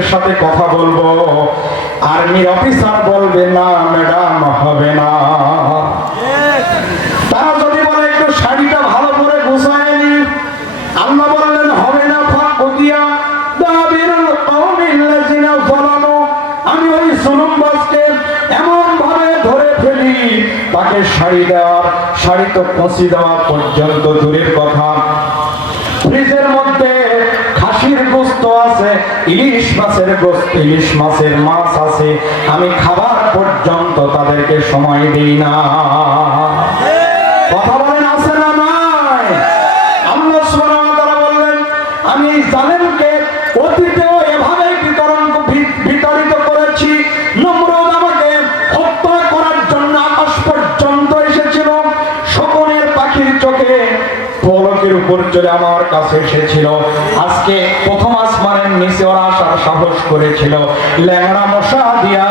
সাংবাদিকের সাথে কথা বলব। আর্মি অফিসার বলবে, না ম্যাডাম হবে না। এমন ভাবে ধরে ফেলি। তাকে দেওয়া পর্যন্ত দূরের কথা। ফ্রিজের মধ্যে খাসির গোস্ত আছে ইলিশ মাছের গোস্ত, ইলিশ মাছের মাছ আছে। আমি খাবার পর্যন্ত তাদেরকে সময় দিই না। বিতাড়িত করেছি। আমাকে আকাশ পর্যন্ত এসেছিল। পাখির চোখে উপর আমার কাছে এসেছিল। আজকে প্রথম আসমানের নিচে ওরা আসার সাহস করেছিল। ল্যাংড়া মশা দিয়া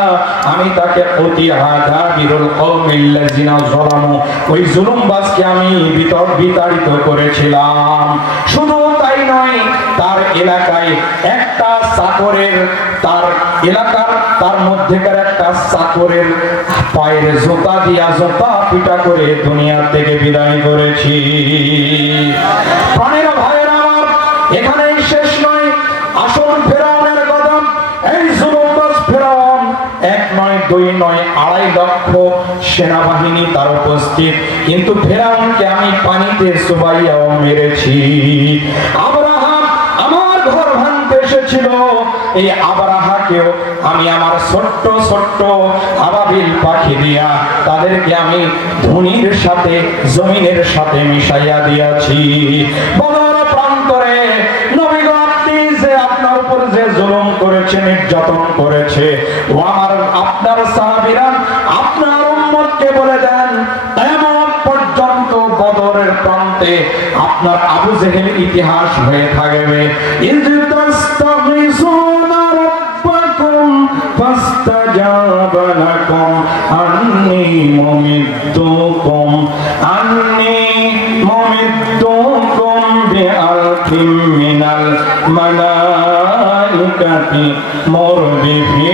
আমি তাকে অতি হাজা বিরল কৌমিল্লাজিনা জলামু ওই জুলুমবাজকে আমি বিতর বিতাড়িত করেছিলাম। শুধু তাই নয়, তার এলাকায় একটা চাকরের, তার এলাকার, তার মধ্যেকার একটা চাকরের পায়ের জোতা দিয়া জোতা পিটা করে দুনিয়া থেকে বিদায় করেছি। প্রাণের, ভাইয়ের আমার, এখানেই শেষ নয়। আসল ফেরাউনের কথা এই জুলুমবাজ ফেরাউন, এক নয়, দুই নয়, আড়াই লক্ষ সেনাবাহিনী তার উপস্থিত। কিন্তু ফেরাউনকে আমি পানিতে সুবাইয়াও মেরেছি। আব্রাহাম আমার ঘর ভাঙতে এসেছিল। এই আবরাহাকেও আমি আমার ছোট্ট ছোট্ট আবাবিল পাখি দিয়া তাদেরকে আমি ধনির সাথে, জমিনের সাথে মিশাইয়া দিয়াছি। বদর প্রান্তরে নবী গো, আপনি যে আপনার উপর যে জুলুম নির্যাতন করেছে। ও আপনার সাহাবীরা, আপনার উম্মতকে বলে দেন কিয়ামত পর্যন্ত বদরের প্রান্তে আপনার আবু জেহেল ইতিহাস হয়ে থাকবে। মিনাল মালাইকাতি মুরদিফিন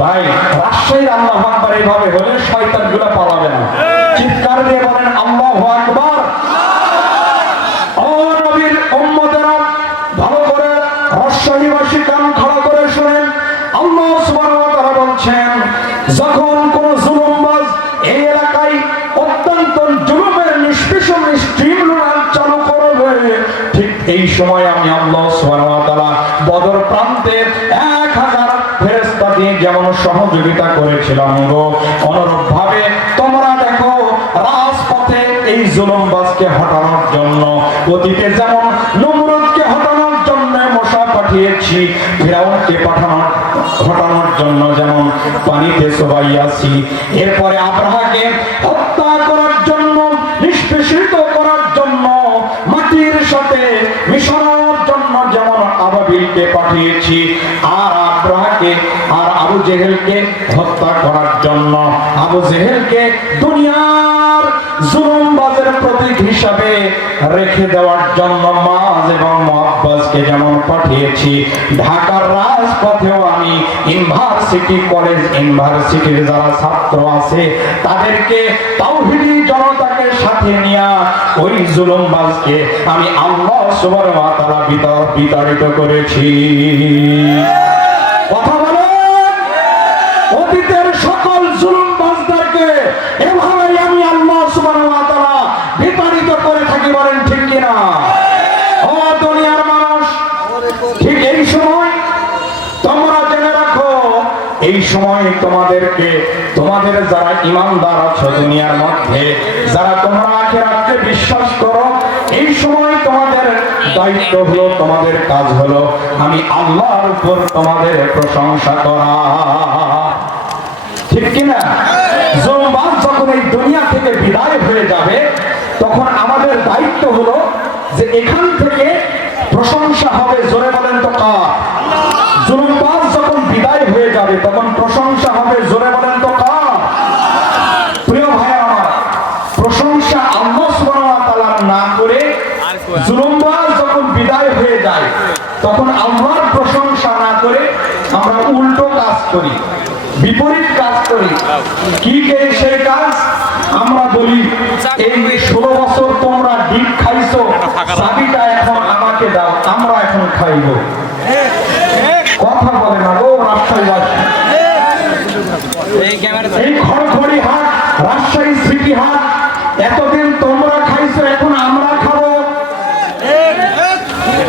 ভাই রাজশাহীর আল্লাহ আকবার এইভাবে হলে শয়তানগুলো পালাবে না। চিৎকার দিয়ে বলেন, আল্লাহ আকবার। ও নবীর উম্মতেরা ভালো করে রাজশাহীবাসী কান খাড়া করে শুনেন। আল্লাহ সুবহানাহু ওয়া তাআলা বলছেন, যখন কোন জুলুমবাজ এই এলাকায় অত্যন্ত জুলুমের নিষ্পেষণ ঠিক এই সময় আমি আল্লাহ সুবহানাহু বদর প্রান্তে এক হাজার ফেরেশতা দিয়ে যেমন সহযোগিতা করেছিলাম গো অনুরূপ ভাবে তোমরা দেখো রাজপথে এই জুলুমবাজকে হটানোর জন্য, অতীতে যেমন নমরুদকে হটানোর জন্য মশা পাঠিয়েছি, ফেরাউনকে পাঠানোর হটানোর জন্য যেমন পানিতে সবাইয়াছি এরপরে আব্রাহাকে হত্যা পাঠিয়েছি। আর আব্রাহাকে আর আবু জেহেলকে হত্যা করার জন্য। আবু জেহেলকে দুনিয়ার জুলুমবাজের প্রতীক হিসাবে রেখে দেওয়ার জন্য মাজ এবং মোহাব্বাজকে যেমন পাঠিয়েছি, ঢাকার রাজপথেও আমি ইউনিভার্সিটি কলেজ, ইউনিভার্সিটির যারা ছাত্র আছে, তাদেরকে তাওহিদি জনতাকে সাথে নিয়ে ওই জুলুমবাজকে আমি আল্লাহ সুবহানাহু ওয়া তাআলা বিতাড় বিতাড়িত করেছি। কথা বলেন? অতীতের সকল জুলুমবাজদেরকে এভাবেই আমি আল্লাহ সুবহানাহু ওয়া তাআলা বিতাড়িত করে থাকি বলেন ঠিক কিনা ও দুনিয়ার মানুষ ঠিক এই সময় তোমরা জেনে রাখো এই সময় তোমাদেরকে তোমাদের যারা ইমানদার আছো দুনিয়ার মধ্যে। যারা তোমরা আখেরাতকে বিশ্বাস করো, এই সময় তোমাদের দায়িত্ব হলো, তোমাদের কাজ হলো আমি আল্লাহর উপর তোমাদের প্রশংসা করা। ঠিক কিনা? জুলবাজ যখন এই দুনিয়া থেকে বিদায় হয়ে যাবে, তখন আমাদের দায়িত্ব হলো যে এখান থেকে প্রশংসা হবে, জোরে বলেন তো কার জুলুমবাজ যখন বিদায় হয়ে যাবে তখন প্রশংসা হবে জোরে বলেন তো করি, বিপরীত কাজ করি। কি সেই কাজ? আমরা বলি, এই ষোলো বছর তোমরা ডিপ খাইছো, চাবিটা এখন আমাকে দাও, আমরা এখন খাইব। কথা বলে না গো রাজশাহীবাসী এই খড়খড়ি হাট রাজশাহী সিটি হাট, এতদিন তোমরা খাইছো, এখন আমরা খাব।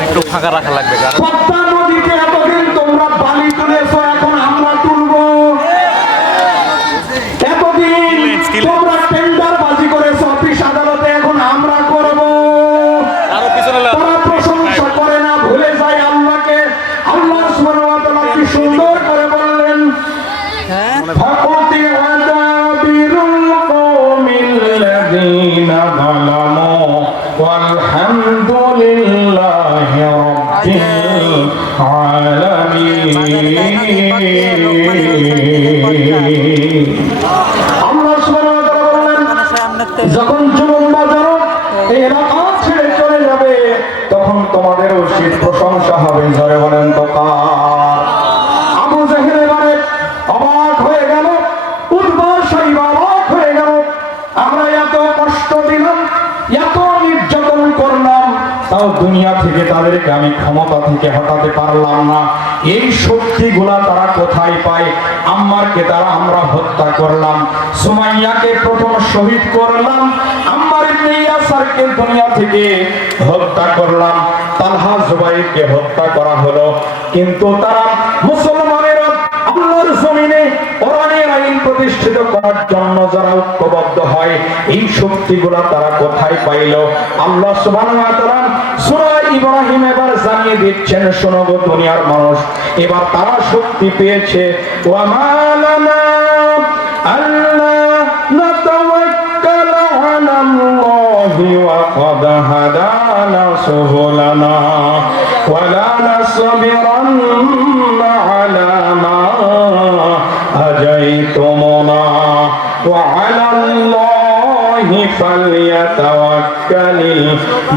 একটু ফাঁকা রাখা লাগবে والحمد لله رب العالمين আল্লাহ সুবহানাহু ওয়া তাআলা বললেন যখন যুবক বাজার এই এলাকা ছেড়ে চলে যাবে তখন তোমাদের উচিত প্রশংসা হবে জরে বলেন তো কার দুনিয়া থেকে তাদেরকে আমি ক্ষমতা থেকে হটাতে পারলাম না। এই শক্তিগুলা তারা কোথায় পায়? আম্মারকে তারা আমরা হত্যা করলাম। সুমাইয়াকে প্রথম শহীদ করলাম। হত্যা করা হলো। কিন্তু তারা জমিনে আইন প্রতিষ্ঠিত করার জন্য যারা হয়, এই শক্তিগুলা তারা কোথায় পাইল? আল্লাহ তাআলা সুরা ইব্রাহিম এবার জানিয়ে দিচ্ছেন, শোনো দুনিয়ার মানুষ, এবার তারা শক্তি পেয়েছে। ওয়া মালানা আল্লাহ নাতাওয়াক্কাল আলাল্লাহি ওয়া ক্বাদ হাদানা সুবুলানা ওয়া লা নাসবিরান্না আলা মা আজাইতুমুনা ওয়া আলাল্লাহি ফালইয়াতাওয়াক্কালিল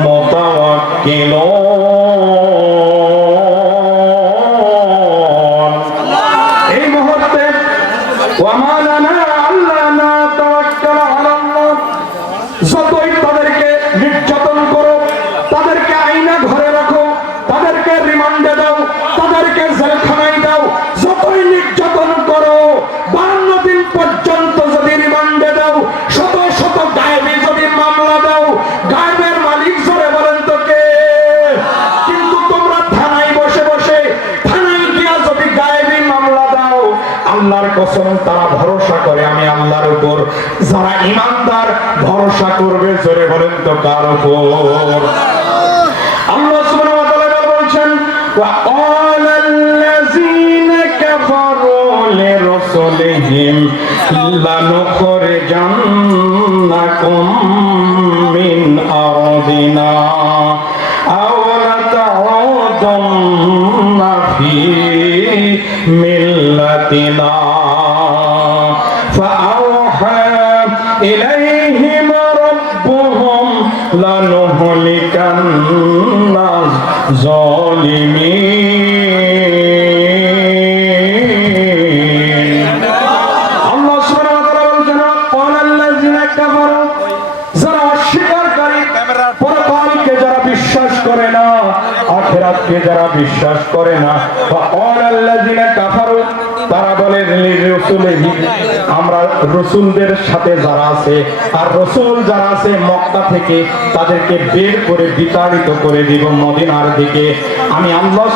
মুতাওয়াক্কিল Game lo আল্লাহর কসম, তারা ভরসা করে, আমি আল্লাহর উপর। যারা ইমানদার ভরসা করবে, জোরে বলেন তো কার উপর? me ملتنا فأوحى إليهم ربهم لنهلكن الظالمين আল্লাহ সুবহানাহু ওয়া তাআলা বলছেন قال الذين كفروا যারা অস্বীকারী পরকালকে যারা বিশ্বাস করে না আখিরাতকে যারা বিশ্বাস করে না قال الذين كفروا তারা বলে লিরসুলিহি আমরা রসুলদের সাথে যারা আছে, আর রসুল যারা আছে মক্কা থেকে তাদেরকে বের করে বিতাড়িত করে দিব মদিনার দিকে। আমি আল্লাহ